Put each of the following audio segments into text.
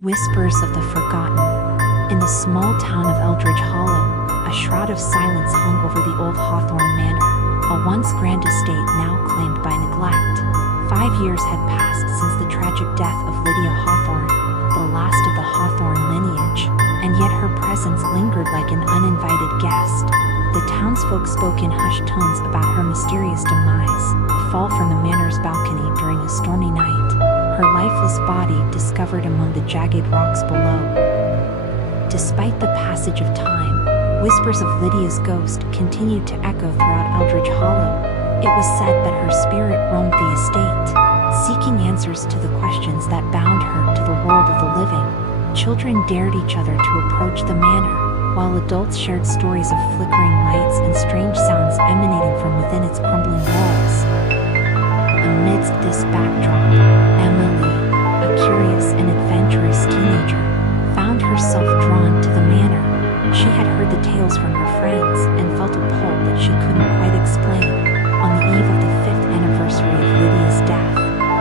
Whispers of the Forgotten. In the small town of Eldridge Hollow, a shroud of silence hung over the old Hawthorne Manor, a once grand estate now claimed by neglect. 5 years had passed since the tragic death of Lydia Hawthorne, the last of the Hawthorne lineage, and yet her presence lingered like an uninvited guest. The townsfolk spoke in hushed tones about her mysterious demise, a fall from the manor's balcony during a stormy night, her lifeless body discovered among the jagged rocks below. Despite the passage of time, whispers of Lydia's ghost continued to echo throughout Eldridge Hollow. It was said that her spirit roamed the estate, seeking answers to the questions that bound her to the world of the living. Children dared each other to approach the manor, while adults shared stories of flickering lights and strange sounds emanating from within its crumbling walls. Amidst this backdrop, Emily, a curious and adventurous teenager, found herself drawn to the manor. She had heard the tales from her friends and felt a pull that she couldn't quite explain. On the eve of the 5th anniversary of Lydia's death,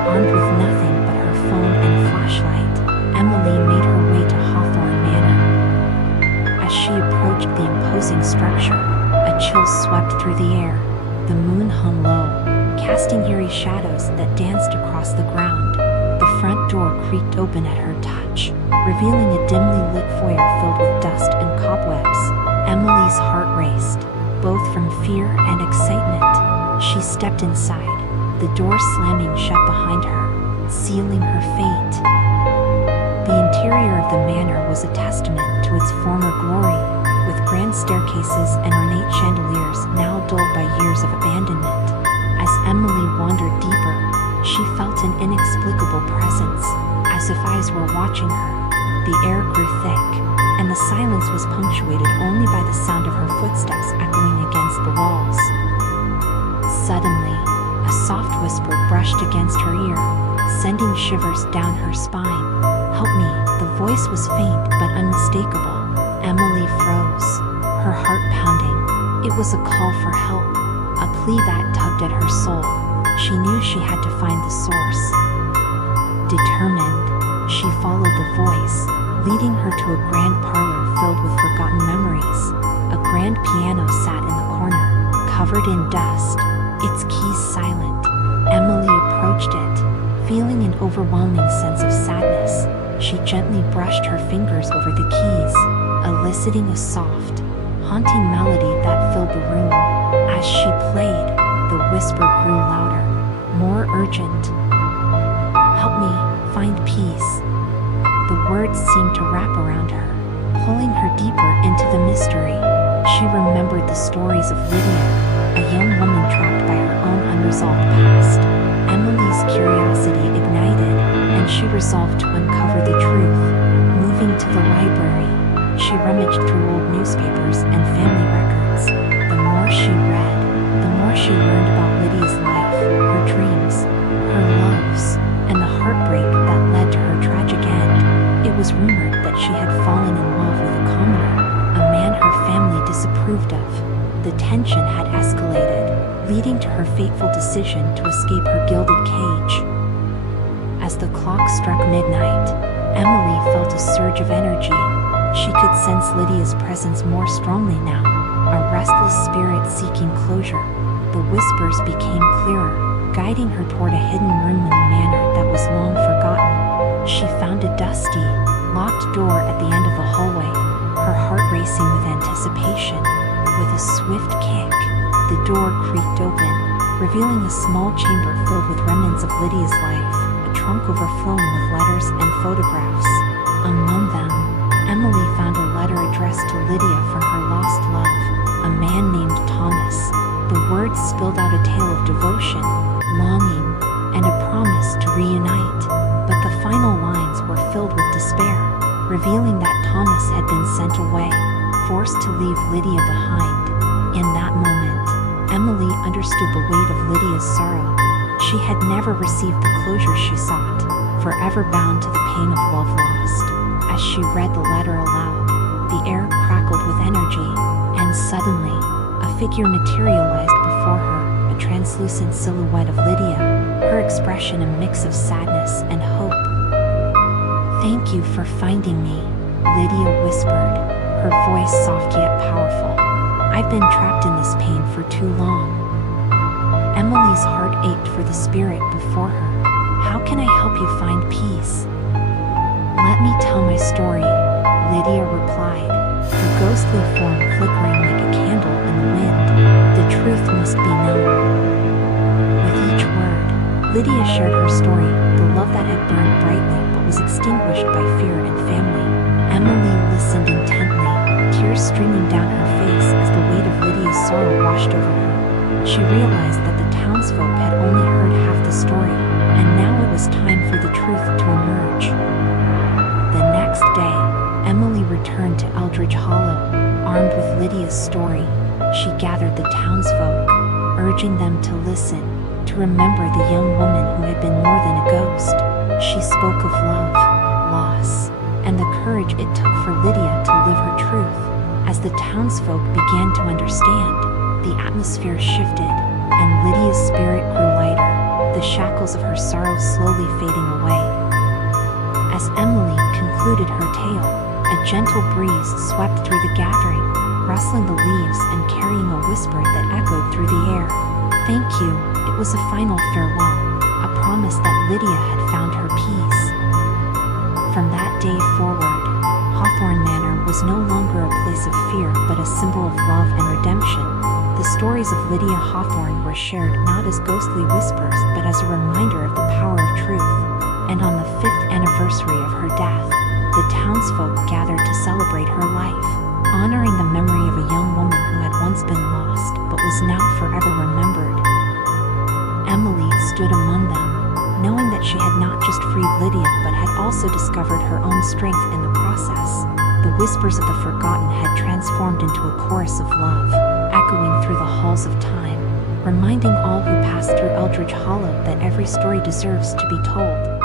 armed with nothing but her phone and flashlight, Emily made her way to Hawthorne Manor. As she approached the imposing structure, a chill swept through the air. The moon hung low, casting eerie shadows that danced across the ground. The front door creaked open at her touch, revealing a dimly lit foyer filled with dust and cobwebs. Emily's heart raced, both from fear and excitement. She stepped inside, the door slamming shut behind her, sealing her fate. The interior of the manor was a testament to its former glory, with grand staircases and ornate chandeliers now dulled by years of abandonment. As Emily wandered deeper, she felt an inexplicable presence, as if eyes were watching her. The air grew thick, and the silence was punctuated only by the sound of her footsteps echoing against the walls. Suddenly, a soft whisper brushed against her ear, sending shivers down her spine. "Help me." The voice was faint but unmistakable. Emily froze, her heart pounding. It was a call for help, a plea that tugged at her soul. She knew she had to find the source. Determined, she followed the voice, leading her to a grand parlor filled with forgotten memories. A grand piano sat in the corner, covered in dust, its keys silent. Emily approached it, feeling an overwhelming sense of sadness. She gently brushed her fingers over the keys, eliciting a soft, haunting melody that filled the room. As she played, the whisper grew louder, more urgent. "Help me find peace." The words seemed to wrap around her, pulling her deeper into the mystery. She remembered the stories of Lydia, a young woman trapped by her own unresolved past. Emily's curiosity ignited, and she resolved to uncover the truth. Moving to the library, she rummaged through old newspapers and family records. The more she read, the more she learned about Lydia's life, her dreams, her loves, and the heartbreak that led to her tragic end. It was rumored that she had fallen in love with a commoner, a man her family disapproved of. The tension had escalated, leading to her fateful decision to escape her gilded cage. As the clock struck midnight, Emily felt a surge of energy. She could sense Lydia's presence more strongly now, a restless spirit seeking closure. The whispers became clearer, guiding her toward a hidden room in the manor that was long forgotten. She found a dusty, locked door at the end of the hallway, her heart racing with anticipation. With a swift kick, the door creaked open, revealing a small chamber filled with remnants of Lydia's life, a trunk overflowing with letters and photographs. Among them, Emily found a letter addressed to Lydia from her lost love, a man named Thomas. The words spilled out a tale of devotion, longing, and a promise to reunite. But the final lines were filled with despair, revealing that Thomas had been sent away, forced to leave Lydia behind. In that moment, Emily understood the weight of Lydia's sorrow. She had never received the closure she sought, forever bound to the pain of love lost. As she read the letter aloud, the air crackled with energy, and suddenly, a figure materialized before her, a translucent silhouette of Lydia, her expression a mix of sadness and hope. "Thank you for finding me," Lydia whispered, her voice soft yet powerful. "I've been trapped in this pain for too long." Emily's heart ached for the spirit before her. "How can I help you find peace?" "Let me tell my story," Lydia replied, her ghostly form flickering like a candle in the wind. "The truth must be known." With each word, Lydia shared her story, the love that had burned brightly but was extinguished by fear and family. Emily listened intently, tears streaming down her face as the weight of Lydia's sorrow washed over her. She realized that the townsfolk had only heard half the story, and now it was time for the truth to emerge. The next day, Emily returned to Eldridge Hollow, armed with Lydia's story. She gathered the townsfolk, urging them to listen, to remember the young woman who had been more than a ghost. She spoke of love, loss, and the courage it took for Lydia to live her truth. As the townsfolk began to understand, the atmosphere shifted, and Lydia's spirit grew lighter, the shackles of her sorrow slowly fading away. As Emily concluded her tale, a gentle breeze swept through the gathering, rustling the leaves and carrying a whisper that echoed through the air. "Thank you," it was a final farewell, a promise that Lydia had found her peace. From that day forward, Hawthorne Manor was no longer a place of fear but a symbol of love and redemption. The stories of Lydia Hawthorne were shared not as ghostly whispers but as a reminder of the power of truth. And on the 5th anniversary of her death, the townsfolk gathered to celebrate her life, honoring the memory of a young woman who had once been lost but was now forever remembered. Emily stood among them, knowing that she had not just freed Lydia but had also discovered her own strength in the process. The whispers of the forgotten had transformed into a chorus of love, echoing through the halls of time, reminding all who passed through Eldridge Hollow that every story deserves to be told.